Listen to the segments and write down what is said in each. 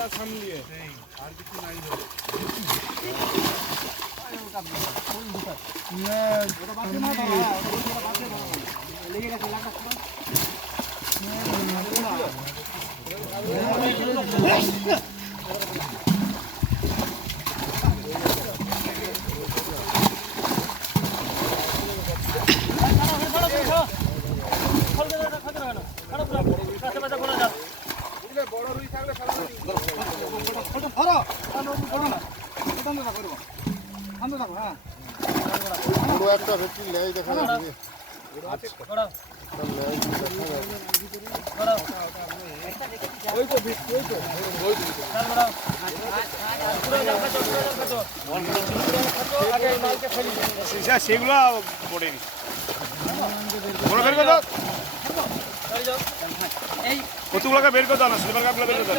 আর কিছু নাই একটা ভেটকি লেজ দেখা যাচ্ছে সেগুলো পড়েনি কতগুলোকে বের করতে না সিলভার কাপগুলো বের করতে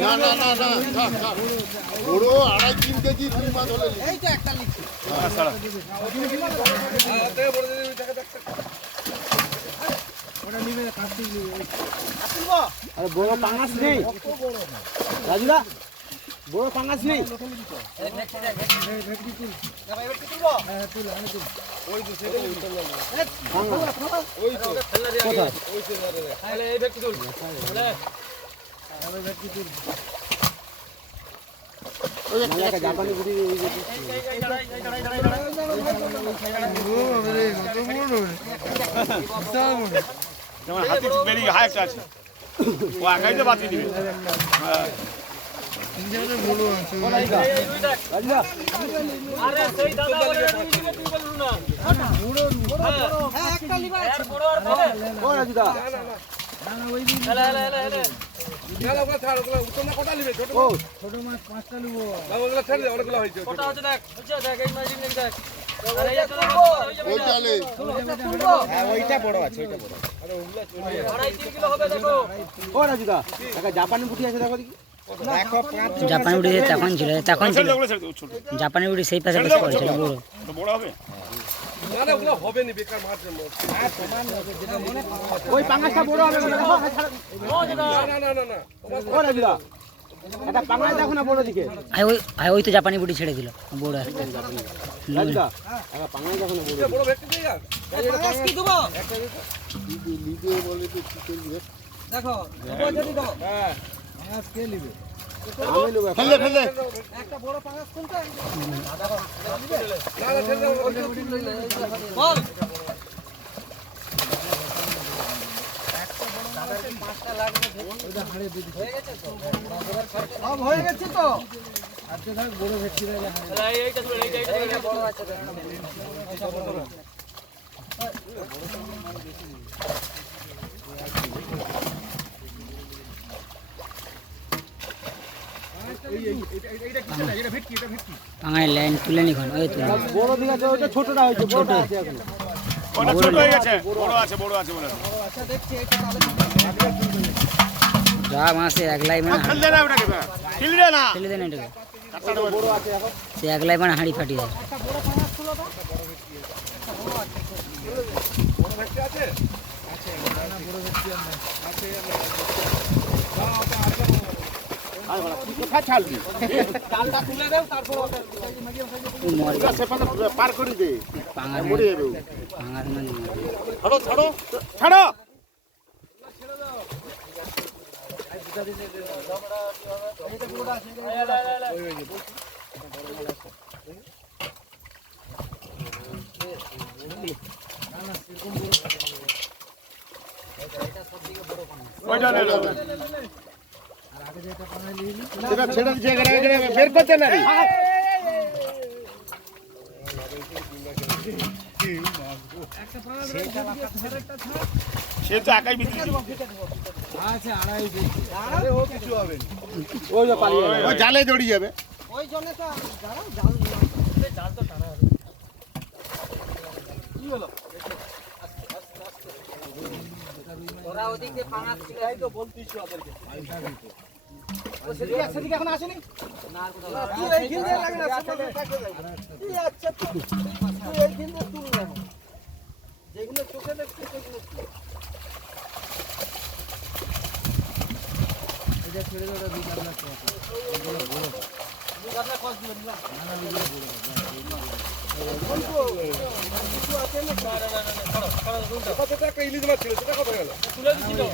না না না না বড় 2.5-3 কেজি দুই মাছ হলে এই তো একটা লিখছি আরে বড় পাঙাশ নেই রাজুদা বড় পাঙাশ নেই জাপানি গুড়ি যেমন হাতি বেরিয়ে হাই একটা আছে ও একাই তো বাঁচিয়ে দিবে ছোট মাছ 5টা নিব ওইটা বড় আছে ও রাজুদা জাপানি পুঁটি আছে দেখো দেখি জাপানি উড়ি তখন ছিল জাপানি উড়ি সেই পাশে বসে পড়েছিল বড় হবে না না ওগুলো হবে না বেকার মাছ ওই পাঙাশটা বড় হবে না না না না না ও রাজুদা এটা পাঙাশ দেখো না বড় দিকে ওই তো জাপানি উড়ি ছেড়ে দিল বড় একটা রাজুদা এটা পাঙাশ দেখো না বড় ভেটকি দেই আর পাঙাশ কি দেবো একটা লিবে বলে তো কি করবে দেখো দেবো যদি দাও হ্যাঁ পাঙাশ কে নেবে ফেলে ফেলে একটা বড় পাঙাশ কোনটা না না ফেলে বল সব হয়ে গেছে তো আজকে থাক বড় ভেটকি দেয় পাঙায় লাইন তুলে নিখন ওই তুলে বড় দিকে আছে ওটা ছোটটা হয়েছে ছোটটা আছে এখন ওটা ছোট হয়ে গেছে বড় আছে বলে আচ্ছা দেখছি এটা তাহলে যা মাসে একলাই মানে ফেলে না ওটাকে ফেলে না ফেলে দেন এটাকে বড় আছে এখন সে একলাই মানে হাঁড়ি ফাটি যায় একটা বড় পাঙাশ তুলো তো বড় ভেটকি আছে আর বড় কি কথা ছাড়বি চালটা তুলে দাও তারপর মরে গেছে পার করে দে পাঙার মরে যাবে পাঙার মানে ছাড়ো ছাড়ো ছাড়ো ওইটা নে এটা ছেড়ে দিয়ে বের করতে না রে সে তো একাই বিক্রি ওই যে পালিয়ে গেল। ওই জালে জড়িয়ে যাবে। ওই জন্য তো দাঁড়াও জাল জাল তো টানা হবে কি হলো ওরা ওদিকে ফানাস ছিল এই তো বলতিস ওদেরকে সেদিকে এখন আসেনি না তুই এই দিন দিয়ে লাগে না সামনে থাকে যাবে তুই আচ্ছা তুই এই দিন দিয়ে তুল না যেগুলো চোখে দেখছিস সেগুলো তুল এটা ছেড়ে দাও দুই কাটলা কস দুই কাটলা কস দিবেন না কত টাকা ইলিশ মাছ ছিল সেটা কত গেল তুলে দিছি তো